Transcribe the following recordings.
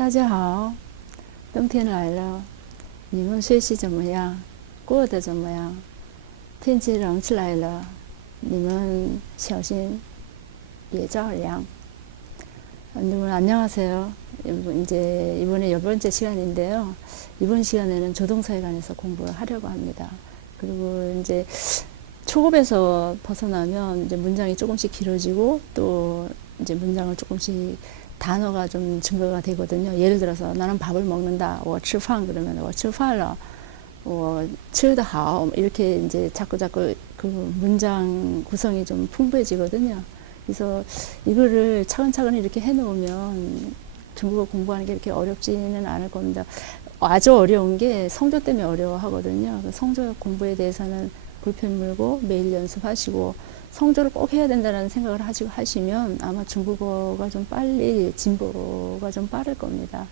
大家好，冬天来了，你们学习怎么样？过得怎么样？天气冷起来了，你们小心别着凉。여러분 안녕하세요. 이제 이번에 10번째 시간인데요. 이번 시간에는 조동사에 관해서 공부를 하려고 합니다. 그리고 이제 초급에서 벗어나면 이제 문장이 조금씩 길어지고 또 이제 문장을 조금씩 단어가 좀 증거가 되거든요. 예를 들어서 나는 밥을 먹는다. 我吃饭 그러면 我吃饭了. 我吃得好 이렇게 이제 자꾸 그 문장 구성이 좀 풍부해지거든요. 그래서 이거를 차근차근 이렇게 해놓으면 중국어 공부하는 게 이렇게 어렵지는 않을 겁니다. 아주 어려운 게 성조 때문에 어려워하거든요. 성조 공부에 대해서는 불편 물고 매일 연습하시고 성조를 꼭 해야 된다는 생각을 하시면 아마 중국어가 좀 빨리 진보가 좀 빠를 겁니다.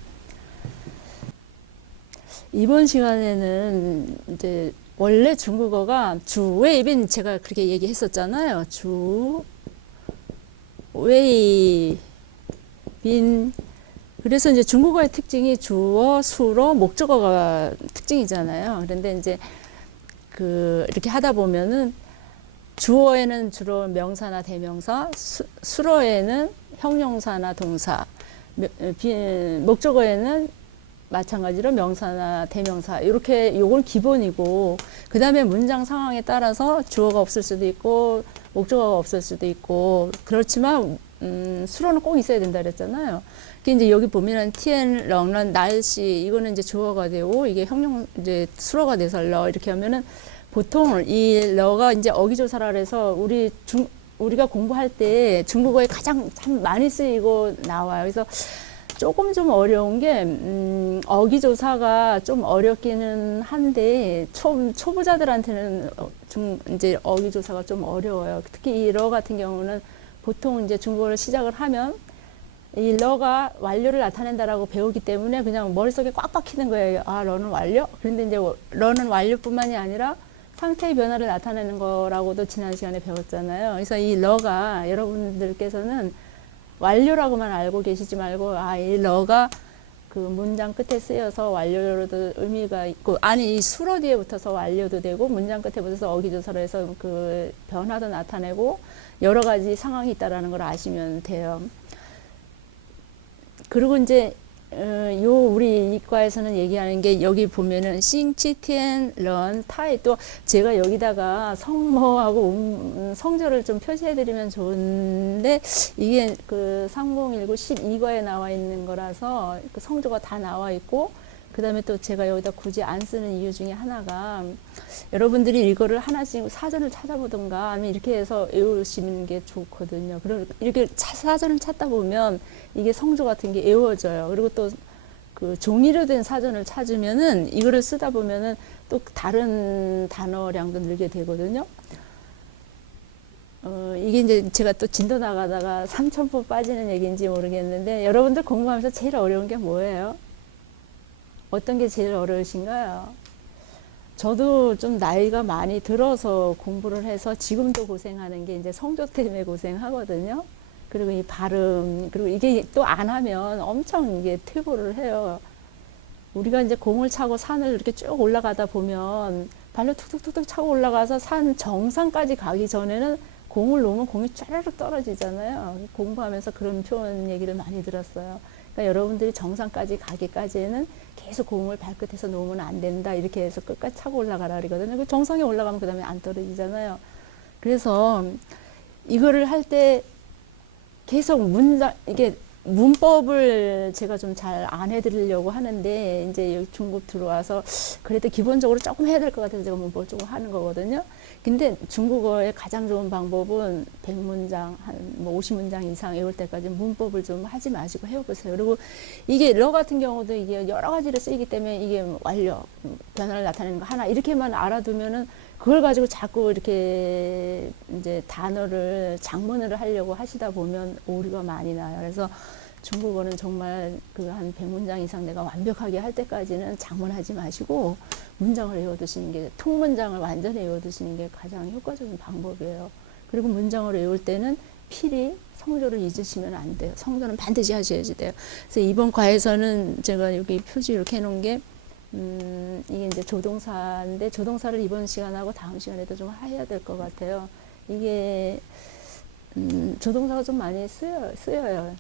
이번 시간에는 이제 원래 중국어가 주웨이빈 제가 그렇게 얘기했었잖아요. 주웨이빈. 그래서 이제 중국어의 특징이 주어, 수로, 목적어가 특징이잖아요. 그런데 이제 이렇게 하다 보면은 주어에는 주로 명사나 대명사, 수로에는 형용사나 동사, 목적어에는 마찬가지로 명사나 대명사 이렇게 요건 기본이고 그 다음에 문장 상황에 따라서 주어가 없을 수도 있고 목적어가 없을 수도 있고 그렇지만 수로는 꼭 있어야 된다 그랬잖아요. 이제 여기 보면은 티엔 렁런 날씨 이거는 이제 주어가 되고 이게 이제 수로가 돼서 러 이렇게 하면은 보통 이 러가 이제 어기조사라 해서 우리가 공부할 때 중국어에 가장 참 많이 쓰이고 나와요. 그래서 조금 좀 어려운 게 어기조사가 좀 어렵기는 한데 초보자들한테는 이제 어기조사가 좀 어려워요. 특히 이 러 같은 경우는 보통 이제 중국어를 시작을 하면 이 러가 완료를 나타낸다라고 배우기 때문에 그냥 머릿속에 꽉 박히는 거예요. 아, 러는 완료? 그런데 이제 러는 완료뿐만이 아니라 상태의 변화를 나타내는 거라고도 지난 시간에 배웠잖아요. 그래서 이 러가 여러분들께서는 완료라고만 알고 계시지 말고 이 러가 그 문장 끝에 쓰여서 완료로도 의미가 있고 아니 이 수로 뒤에 붙어서 완료도 되고 문장 끝에 붙어서 어기조사로 해서 그 변화도 나타내고 여러 가지 상황이 있다라는 걸 아시면 돼요. 그리고 이제 우리 이과에서는 얘기하는 게 여기 보면은 싱치티엔 런 타이 또 제가 여기다가 성모하고 성조를 좀 표시해 드리면 좋은데 이게 그 3019 12과에 나와 있는 거라서 그 성조가 다 나와 있고 그 다음에 또 제가 여기다 굳이 안 쓰는 이유 중에 하나가 여러분들이 이거를 하나씩 사전을 찾아보던가 아니면 이렇게 해서 외우시는 게 좋거든요. 그리고 이렇게 사전을 찾다 보면 이게 성조 같은 게 외워져요. 그리고 또 그 종이로 된 사전을 찾으면은 이거를 쓰다 보면은 또 다른 단어량도 늘게 되거든요. 이게 이제 제가 또 진도 나가다가 삼천포 빠지는 얘기인지 모르겠는데 여러분들 공부하면서 제일 어려운 게 뭐예요? 어떤 게 제일 어려우신가요? 저도 좀 나이가 많이 들어서 공부를 해서 지금도 고생하는 게 이제 성조 때문에 고생하거든요. 그리고 이 발음, 그리고 이게 또 안 하면 엄청 이게 퇴보를 해요. 우리가 이제 공을 차고 산을 이렇게 쭉 올라가다 보면 발로 툭툭툭툭 차고 올라가서 산 정상까지 가기 전에는 공을 놓으면 공이 쫘르륵 떨어지잖아요. 공부하면서 그런 표현 얘기를 많이 들었어요. 그러니까 여러분들이 정상까지 가기까지는 계속 공을 발끝에서 놓으면 안 된다. 이렇게 해서 끝까지 차고 올라가라 그러거든요. 그 정상에 올라가면 그 다음에 안 떨어지잖아요. 그래서 이거를 할 때 계속 이게 문법을 제가 좀 잘 안 해드리려고 하는데 이제 여기 중급 들어와서 그래도 기본적으로 조금 해야 될 것 같아서 제가 문법을 조금 하는 거거든요. 근데 중국어의 가장 좋은 방법은 100문장, 뭐 50문장 이상 외울 때까지 문법을 좀 하지 마시고 해보세요. 그리고 이게 러 같은 경우도 이게 여러 가지로 쓰이기 때문에 이게 완료, 변화를 나타내는 거 하나 이렇게만 알아두면은 그걸 가지고 자꾸 이렇게 이제 장문을 하려고 하시다 보면 오류가 많이 나요. 그래서 중국어는 정말 그 한 100문장 이상 내가 완벽하게 할 때까지는 장문하지 마시고 문장을 외워두시는 게 통문장을 완전히 외워두시는 게 가장 효과적인 방법이에요. 그리고 문장을 외울 때는 필히 성조를 잊으시면 안 돼요. 성조는 반드시 하셔야지 돼요. 그래서 이번 과에서는 제가 여기 표지 이렇게 해놓은 게 이게 이제 조동사인데 조동사를 이번 시간하고 다음 시간에도 좀 해야 될 것 같아요. 이게 조동사가 좀 많이 쓰여요.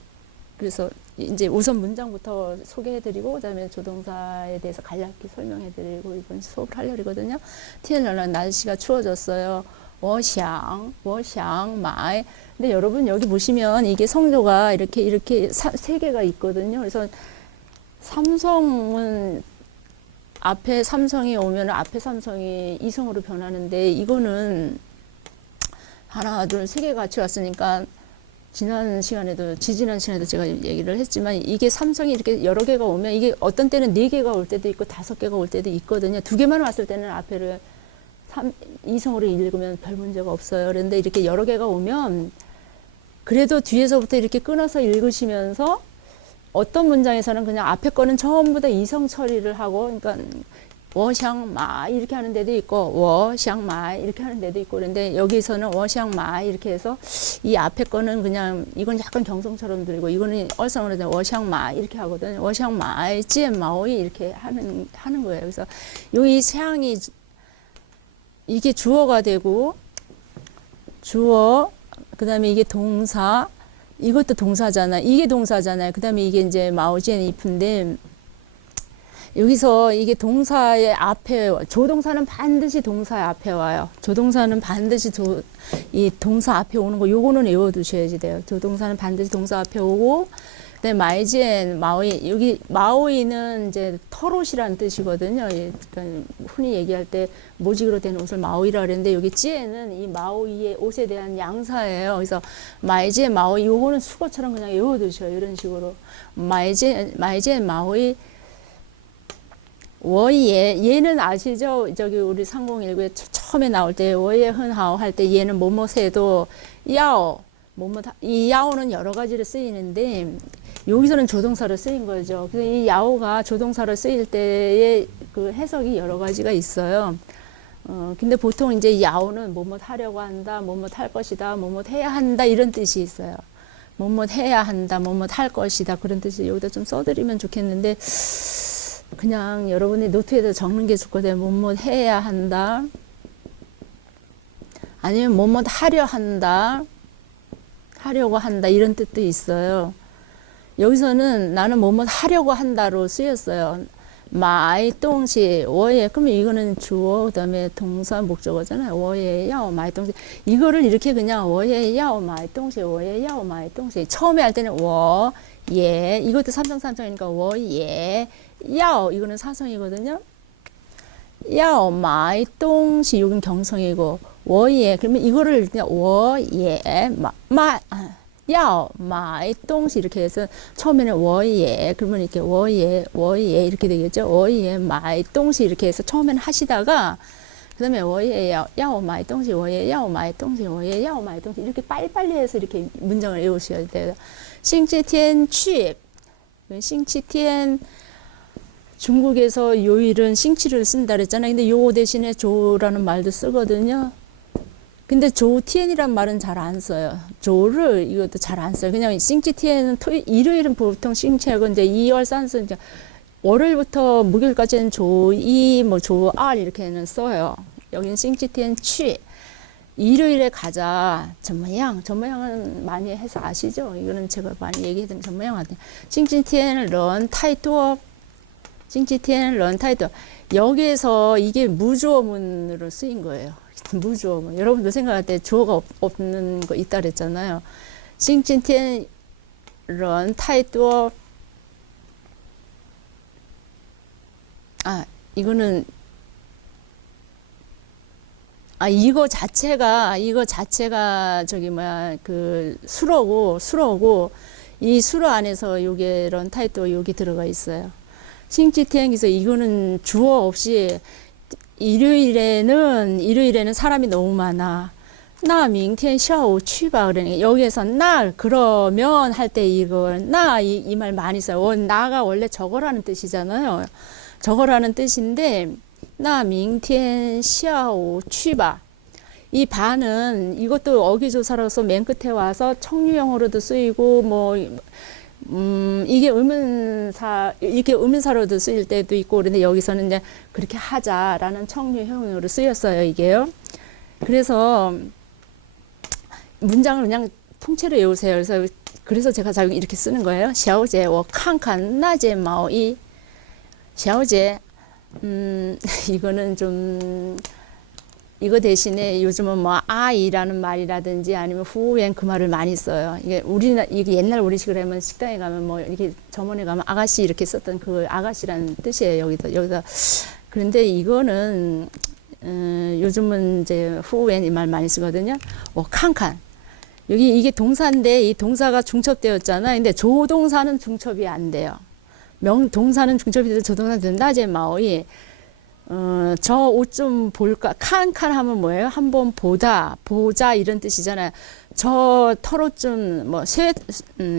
그래서 이제 우선 문장부터 소개해드리고 그다음에 조동사에 대해서 간략히 설명해드리고 이번 수업을 하려거든요. 天冷了 날씨가 추워졌어요. 我想买. 근데 여러분 여기 보시면 이게 성조가 이렇게 세 개가 있거든요. 그래서 삼성은 앞에 삼성이 오면 앞에 삼성이 이성으로 변하는데 이거는 하나, 둘, 세 개 같이 왔으니까 지지난 시간에도 제가 얘기를 했지만 이게 삼성이 이렇게 여러 개가 오면 이게 어떤 때는 네 개가 올 때도 있고 다섯 개가 올 때도 있거든요. 두 개만 왔을 때는 앞에를 이성으로 읽으면 별 문제가 없어요. 그런데 이렇게 여러 개가 오면 그래도 뒤에서부터 이렇게 끊어서 읽으시면서 어떤 문장에서는 그냥 앞에 거는 전부 다 이성 처리를 하고, 그러니까 我想买 이렇게 하는 데도 있고 我想买 이렇게 하는 데도 있고 그런데 여기서는 我想买 이렇게 해서 이 앞에 거는 그냥 이건 약간 경성처럼 들리고 이거는 얼성으로 되면 我想买 이렇게 하거든요. 我想买 见毛 이렇게 하는 거예요. 그래서 이 향이 이게 주어가 되고 주어 그다음에 이게 동사 이것도 동사잖아. 이게 동사잖아요. 그다음에 이게 이제 마오지엔 이프인데 여기서 이게 동사의 앞에 조동사는 반드시 동사의 앞에 와요. 조동사는 반드시 이 동사 앞에 오는 거 요거는 외워두셔야지 돼요. 조동사는 반드시 동사 앞에 오고 그다음에 마이젠 마오이 여기 마오이는 이제 털옷이라는 뜻이거든요. 그러니까 흔히 얘기할 때 모직으로 된 옷을 마오이라 그랬는데 여기 찌에는 이 마오이의 옷에 대한 양사예요. 그래서 마이젠 마오이 요거는 수거처럼 그냥 외워두셔요. 이런 식으로 마이젠 마오이 워예 얘는 아시죠? 저기 우리 3019에 처음에 나올 때 워예 흔하오 할 때 얘는 뭐뭐세도 야오 뭐뭐 이 야오는 여러 가지로 쓰이는데 여기서는 조동사로 쓰인 거죠. 그래서 이 야오가 조동사로 쓰일 때의 그 해석이 여러 가지가 있어요. 근데 보통 이제 야오는 뭐뭐 하려고 한다, 뭐뭐 할 것이다, 뭐뭐 해야 한다 이런 뜻이 있어요. 뭐뭐 해야 한다, 뭐뭐 할 것이다 그런 뜻이 여기다 좀 써드리면 좋겠는데. 그냥 여러분이 노트에다 적는 게 좋거든요. 뭐뭐 해야 한다. 아니면 뭐뭐 하려 한다. 하려고 한다. 이런 뜻도 있어요. 여기서는 나는 뭐뭐 하려고 한다로 쓰였어요. 마이 동시 워예 그러면 이거는 주어 그다음에 동사 목적어잖아요. 워예 야오 마이 동시 이거를 이렇게 그냥 워예 야오 마이 동시 워예 야오 마이 동시 처음에 할 때는 워 예 이것도 삼성삼성이니까 워예 야오 이거는 사성이거든요. 야오 마이 동시 여긴 경성이고 워예 그러면 이거를 그냥 워예 야오 마이 동시 이렇게 해서 처음에는 워예 그러면 이렇게 워예 이렇게 되겠죠. 워예 마이 동시 이렇게 해서 처음에는 하시다가 그다음에 워예 야오 마이 동시 워예 야오 마이 동시 워예 야오 마이 동시 이렇게 빨리빨리 해서 이렇게 문장을 외우셔야 돼요. 싱치티엔 취 싱치티엔 중국에서 요일은 싱치를 쓴다 그랬잖아요. 근데 요 대신에 조라는 말도 쓰거든요. 근데 조티엔이란 말은 잘 안 써요. 조를 이것도 잘 안 써요. 그냥 싱치티엔은 일요일은 보통 싱치하고 이제 2월 산수 이제 월요일부터 목요일까지는 조이 뭐 조알 이렇게는 써요. 여기는 싱치티엔 취 일요일에 가자. 전모양은 많이 해서 아시죠? 이거는 제가 많이 얘기했던 전모양한테 싱치티엔 런 타이투어 싱치티엔 런 타이투어 여기에서 이게 무주어문으로 쓰인 거예요. 무주어문. 여러분도 생각할 때 주어가 없는 거 있다 그랬잖아요. 싱치티엔 런 타이투어 이거는 이거 자체가 저기 그 수로고 이 수로 안에서 요게 런 타이투어 여기 들어가 있어요. 싱치티엔에서 이거는 주어 없이 일요일에는 사람이 너무 많아. 나明天下午去吧 그러니까 여기에서 나 그러면 할 때 이걸 나 이 말 많이 써요. 나가 원래 저거라는 뜻이잖아요. 저거라는 뜻인데 나 明天下午去吧이 바는 이것도 어기조사로서 맨 끝에 와서 청유형으로도 쓰이고 이게 의문사로도 쓰일 때도 있고 그런데 여기서는 이제 그렇게 하자라는 청유형으로 쓰였어요, 이게요. 그래서 문장을 그냥 통째로 외우세요. 그래서 제가 잘 이렇게 쓰는 거예요. 小姐我看看那件毛衣 小姐 이거는 좀 이거 대신에 요즘은 뭐 아이라는 말이라든지 아니면 후엔 그 말을 많이 써요. 이게 옛날 우리식으로 하면 식당에 가면 뭐 이렇게 점원에 가면 아가씨 이렇게 썼던 그 아가씨라는 뜻이에요. 여기다. 그런데 이거는 요즘은 이제 후엔 이 말 많이 쓰거든요. 칸칸. 여기 이게 동사인데 이 동사가 중첩되었잖아. 근데 조동사는 중첩이 안 돼요. 동사는 중첩이 돼서 조동사는 된다. 제 마오이. 저 옷 좀 볼까? 칸칸 하면 뭐예요? 한번 보자 이런 뜻이잖아요. 저 털옷 좀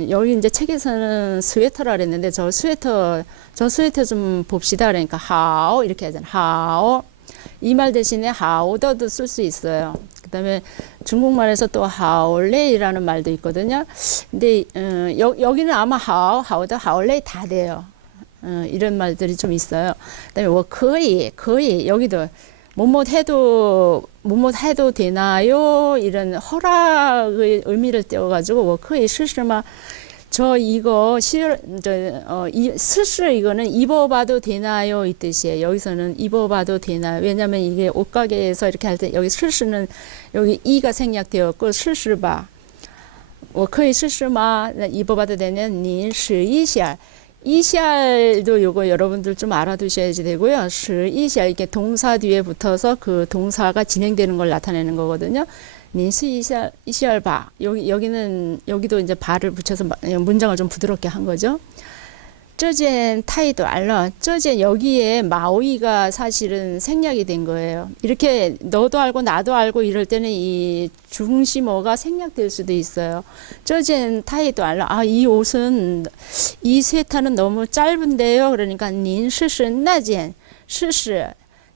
여기 이제 책에서는 스웨터라 그랬는데 저 스웨터 좀 봅시다. 그러니까 하오 이렇게 하잖아요. 하오. 이 말 대신에 하오더도 쓸 수 있어요. 그다음에 중국말에서 또 하올레이라는 말도 있거든요. 근데 여기는 아마 하오더, 하올레이 다 돼요. 이런 말들이 좀 있어요. 그다음에 거의 여기도 뭐뭐 해도 되나요? 이런 허락의 의미를 떼어가지고 거의 실시마 저 이거 스스 이거는 입어봐도 되나요? 이 뜻이에요. 여기서는 입어봐도 되나요? 왜냐하면 이게 옷가게에서 이렇게 할 때 여기 스스는 여기 이가 생략되었고 스스바 我可以试试吗? 입어봐도 되는 您试一下 이시알도 요거 여러분들 좀 알아두셔야지 되고요. 이시알 이렇게 동사 뒤에 붙어서 그 동사가 진행되는 걸 나타내는 거거든요. 민시 이시알 바 여기도 이제 바를 붙여서 문장을 좀 부드럽게 한 거죠. 这件 타이도 알러 这件 여기에 마오이가 사실은 생략이 된 거예요. 이렇게 너도 알고 나도 알고 이럴 때는 이 중심어가 생략될 수도 있어요. 这件 타이도 알러 이 옷은 이 세타는 너무 짧은데요. 그러니까 您试试那件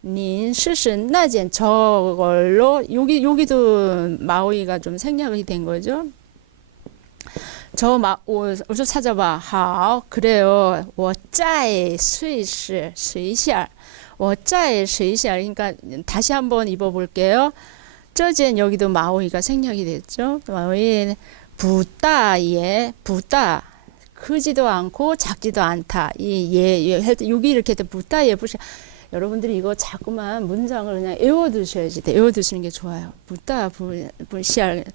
您试试那件 저걸로 여기도 마오이가 좀 생략이 된 거죠. 옷을 찾아봐. 好, 그래요. 我再试一下. 我再试一下. 그러니까 다시 한번 입어볼게요. 这件 여기도 마오이가 생략이 됐죠. 마오이 부다 크지도 않고 작지도 않다. 여기 이렇게 부다예 부시. 여러분들이 이거 자꾸만 문장을 그냥 외워두셔야지 돼. 외워두시는 게 좋아요. 부다 부시알.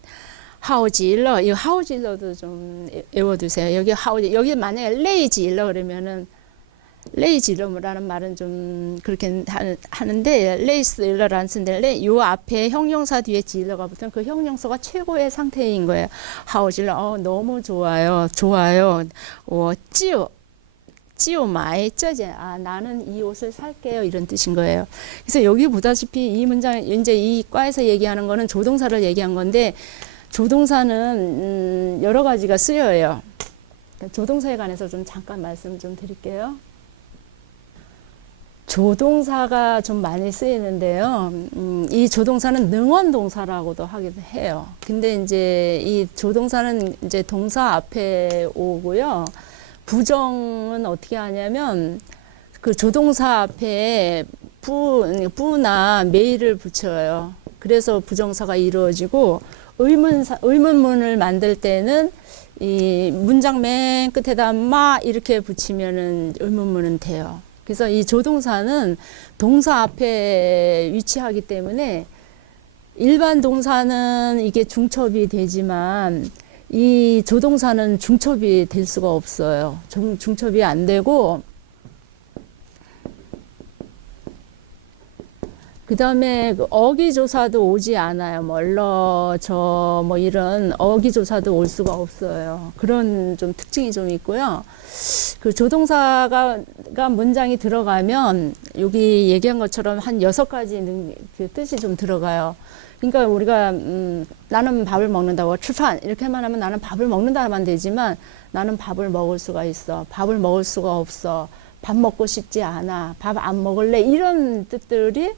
하오지일러 이 하오지일러도 좀 외워두세요. 여기 만약에 레이지일러 그러면은 레이지일러라는 말은 좀 그렇게 하는데 레이스일러라는 쓰는데 요 앞에 형용사 뒤에 지일러가 붙은 그 형용사가 최고의 상태인 거예요. 하오지일러 너무 좋아요. 찌오마이 쩌제 나는 이 옷을 살게요 이런 뜻인 거예요. 그래서 여기 보다시피 이 문장 이제 이 과에서 얘기하는 거는 조동사를 얘기한 건데. 조동사는 여러 가지가 쓰여요. 조동사에 관해서 좀 잠깐 말씀 좀 드릴게요. 조동사가 좀 많이 쓰이는데요. 이 조동사는 능원동사라고도 하기도 해요. 근데 이제 이 조동사는 이제 동사 앞에 오고요. 부정은 어떻게 하냐면 그 조동사 앞에 부나 메이를 붙여요. 그래서 부정사가 이루어지고 의문문을 만들 때는 이 문장 맨 끝에다 마 이렇게 붙이면은 의문문은 돼요. 그래서 이 조동사는 동사 앞에 위치하기 때문에 일반 동사는 이게 중첩이 되지만 이 조동사는 중첩이 될 수가 없어요. 중첩이 안 되고 그 다음에 어기조사도 오지 않아요. 이런 어기조사도 올 수가 없어요. 그런 좀 특징이 좀 있고요. 그 조동사가 문장이 들어가면 여기 얘기한 것처럼 한 6가지 그 뜻이 좀 들어가요. 그러니까 우리가 나는 밥을 먹는다고 출판 이렇게만 하면 나는 밥을 먹는다만 되지만 나는 밥을 먹을 수가 있어. 밥을 먹을 수가 없어. 밥 먹고 싶지 않아. 밥 안 먹을래. 이런 뜻들이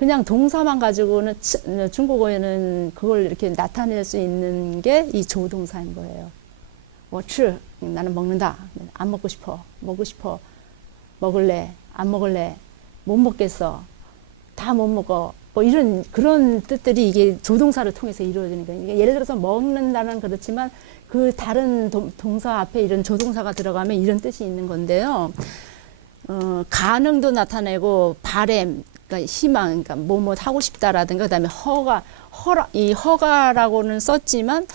그냥 동사만 가지고는 중국어에는 그걸 이렇게 나타낼 수 있는 게 이 조동사인 거예요. 我吃 나는 먹는다. 안 먹고 싶어. 먹고 싶어. 먹을래. 안 먹을래. 못 먹겠어. 다 못 먹어. 뭐 이런 그런 뜻들이 이게 조동사를 통해서 이루어지는 거예요. 그러니까 예를 들어서 먹는다는 그렇지만 그 다른 동사 앞에 이런 조동사가 들어가면 이런 뜻이 있는 건데요. 가능도 나타내고 바램, 그러니까 희망, 그러니까 뭐뭐 하고 싶다라든가 그다음에 이 허가라고는 썼지만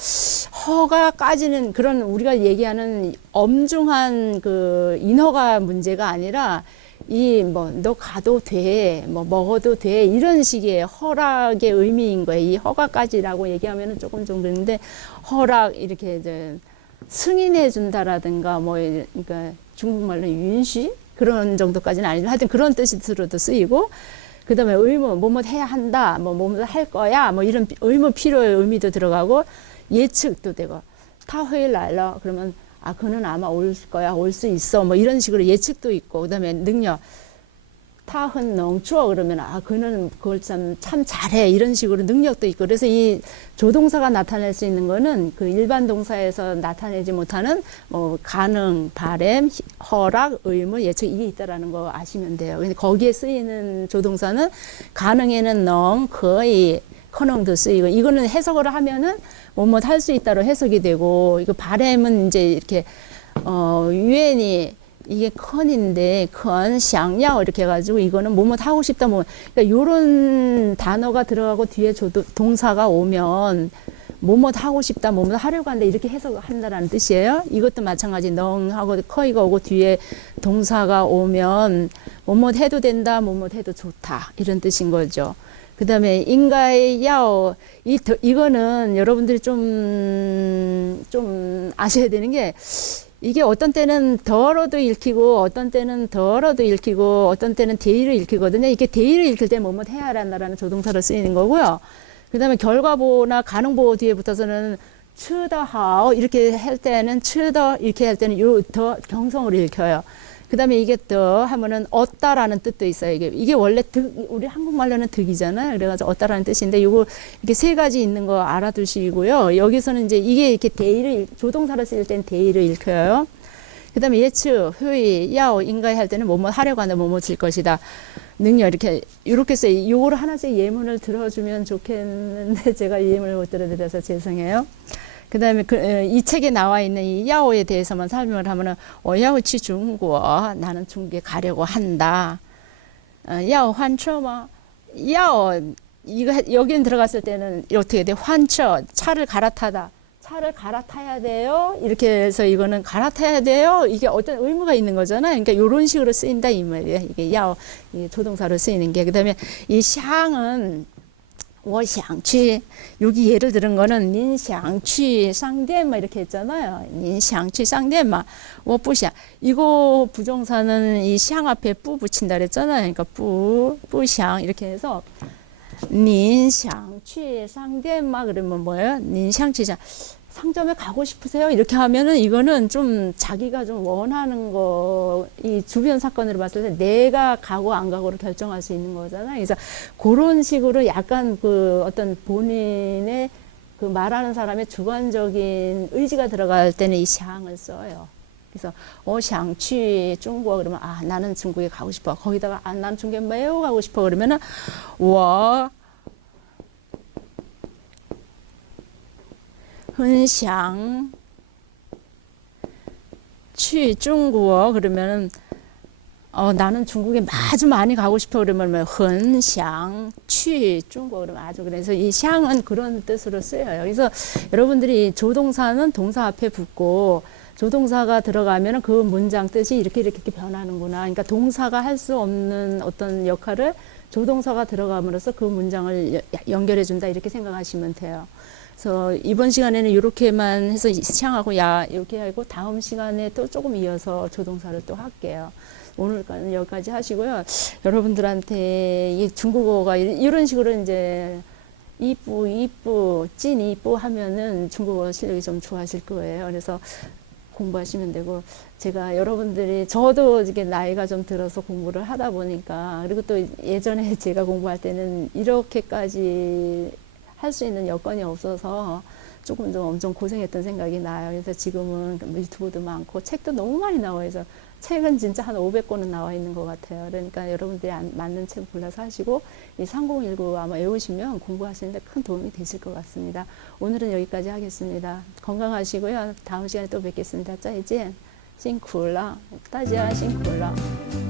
허가까지는 그런 우리가 얘기하는 엄중한 그 인허가 문제가 아니라 이 뭐 너 가도 돼, 뭐 먹어도 돼 이런 식의 허락의 의미인 거예요. 이 허가까지라고 얘기하면은 조금 좀 그런데 허락 이렇게 이제 승인해 준다라든가 뭐 그러니까 중국말로 윤시 그런 정도까지는 아니지만 하여튼 그런 뜻으로도 쓰이고 그다음에 의무 뭐뭐 해야 한다 뭐뭐 할 거야 뭐 이런 의무 필요의 의미도 들어가고 예측도 되고 타회일 날러 그러면 아 그는 아마 올 거야 올 수 있어 뭐 이런 식으로 예측도 있고 그다음에 능력 타흔 능추어 그러면 아 그는 그걸 참 잘해 이런 식으로 능력도 있고 그래서 이 조동사가 나타낼 수 있는 거는 그 일반 동사에서 나타내지 못하는 뭐 가능, 바램, 허락, 의무, 예측 이게 있다라는 거 아시면 돼요. 근데 거기에 쓰이는 조동사는 가능에는 능, 거의 커능도 쓰이고 이거는 해석을 하면은 뭐뭐 할 수 있다로 해석이 되고 이거 바램은 이제 이렇게 유엔이 이게 컨인데 컨, 샹야 이렇게 해가지고 이거는 뭐뭐 하고 싶다 뭐 그러니까 요런 단어가 들어가고 뒤에 동사가 오면 뭐뭐 하고 싶다 뭐뭐 하려고 한다 이렇게 해석한다라는 뜻이에요. 이것도 마찬가지 넝하고 커이가 오고 뒤에 동사가 오면 뭐뭐 해도 된다 뭐뭐 해도 좋다 이런 뜻인 거죠. 그 다음에 인가의 야오 이거는 여러분들이 좀 아셔야 되는 게 이게 어떤 때는 더러도 읽히고 어떤 때는 더러도 읽히고 어떤 때는 대의를 읽히거든요. 이게 대의를 읽힐 때 뭐뭐 해야 한다라는 조동사로 쓰이는 거고요. 그 다음에 결과보호나 가능보호 뒤에 붙어서는 츠더하오 이렇게 할 때는 츠더 이렇게 할 때는 요 더 경성으로 읽혀요. 그 다음에 이게 더 하면은 얻다라는 뜻도 있어요. 이게 원래 우리 한국말로는 득이잖아요. 그래가지고 얻다라는 뜻인데 요거 이렇게 세 가지 있는 거 알아두시고요. 여기서는 이제 이게 이렇게 대의를 조동사로 쓰일 땐 대의를 읽혀요. 그 다음에 예측, 회의, 야오, 인가에 할 때는 뭐뭐 하려고 한다, 뭐뭐 질 것이다. 능력 이렇게 써요. 요거를 하나씩 예문을 들어주면 좋겠는데 제가 예문을 못 들어드려서 죄송해요. 그 다음에 이 책에 나와 있는 이 야오에 대해서만 설명을 하면은, 야오치 중국, 나는 중국에 가려고 한다. 야오 환처마, 야오, 여기는 들어갔을 때는 어떻게 돼? 환처, 차를 갈아타다. 차를 갈아타야 돼요. 이렇게 해서 이거는 갈아타야 돼요. 이게 어떤 의무가 있는 거잖아요. 그러니까 이런 식으로 쓰인다 이 말이에요. 이게 야오, 이게 조동사로 쓰이는 게. 그 다음에 이 샹은 我想去 여기 예를 들은 거는 您想去商店 막 이렇게 했잖아요. 您想去商店 막 我不想 이거 부정사는 이 샹 앞에 뿌 붙인다 그랬잖아요. 그러니까不想 이렇게 해서 您想去商店 막 그러면 뭐예요? 您想去 상점에 가고 싶으세요? 이렇게 하면은 이거는 좀 자기가 좀 원하는 거, 이 주변 사건으로 봤을 때 내가 가고 안 가고를 결정할 수 있는 거잖아요. 그래서 그런 식으로 약간 그 어떤 본인의 그 말하는 사람의 주관적인 의지가 들어갈 때는 이 샹을 써요. 그래서 我想去中国 그러면 아 나는 중국에 가고 싶어. 거기다가 아 난 중국에 매우 가고 싶어 그러면은 我很想去中国 그러면은 나는 중국에 아주 많이 가고 싶어 그러면 很想去中国 그러면 아주 그래서 이 샹은 그런 뜻으로 쓰여요. 그래서 여러분들이 조동사는 동사 앞에 붙고 조동사가 들어가면 그 문장 뜻이 이렇게 변하는구나. 그러니까 동사가 할 수 없는 어떤 역할을 조동사가 들어감으로써 그 문장을 연결해 준다 이렇게 생각하시면 돼요. 그래서 이번 시간에는 이렇게만 해서 샹하고 야 이렇게 하고 다음 시간에 또 조금 이어서 조동사를 또 할게요. 오늘까지는 여기까지 하시고요. 여러분들한테 이 중국어가 이런 식으로 이제 이쁘 찐 이쁘 하면은 중국어 실력이 좀 좋아질 거예요. 그래서 공부하시면 되고, 제가 여러분들이, 저도 이게 나이가 좀 들어서 공부를 하다 보니까, 그리고 또 예전에 제가 공부할 때는 이렇게까지 할 수 있는 여건이 없어서 조금 더 엄청 고생했던 생각이 나요. 그래서 지금은 유튜브도 많고 책도 너무 많이 나와 있어. 책은 진짜 한 500권은 나와 있는 것 같아요. 그러니까 여러분들이 맞는 책 골라서 하시고, 이 3019 아마 외우시면 공부하시는데 큰 도움이 되실 것 같습니다. 오늘은 여기까지 하겠습니다. 건강하시고요. 다음 시간에 또 뵙겠습니다. 再见，辛苦了，大家辛苦了。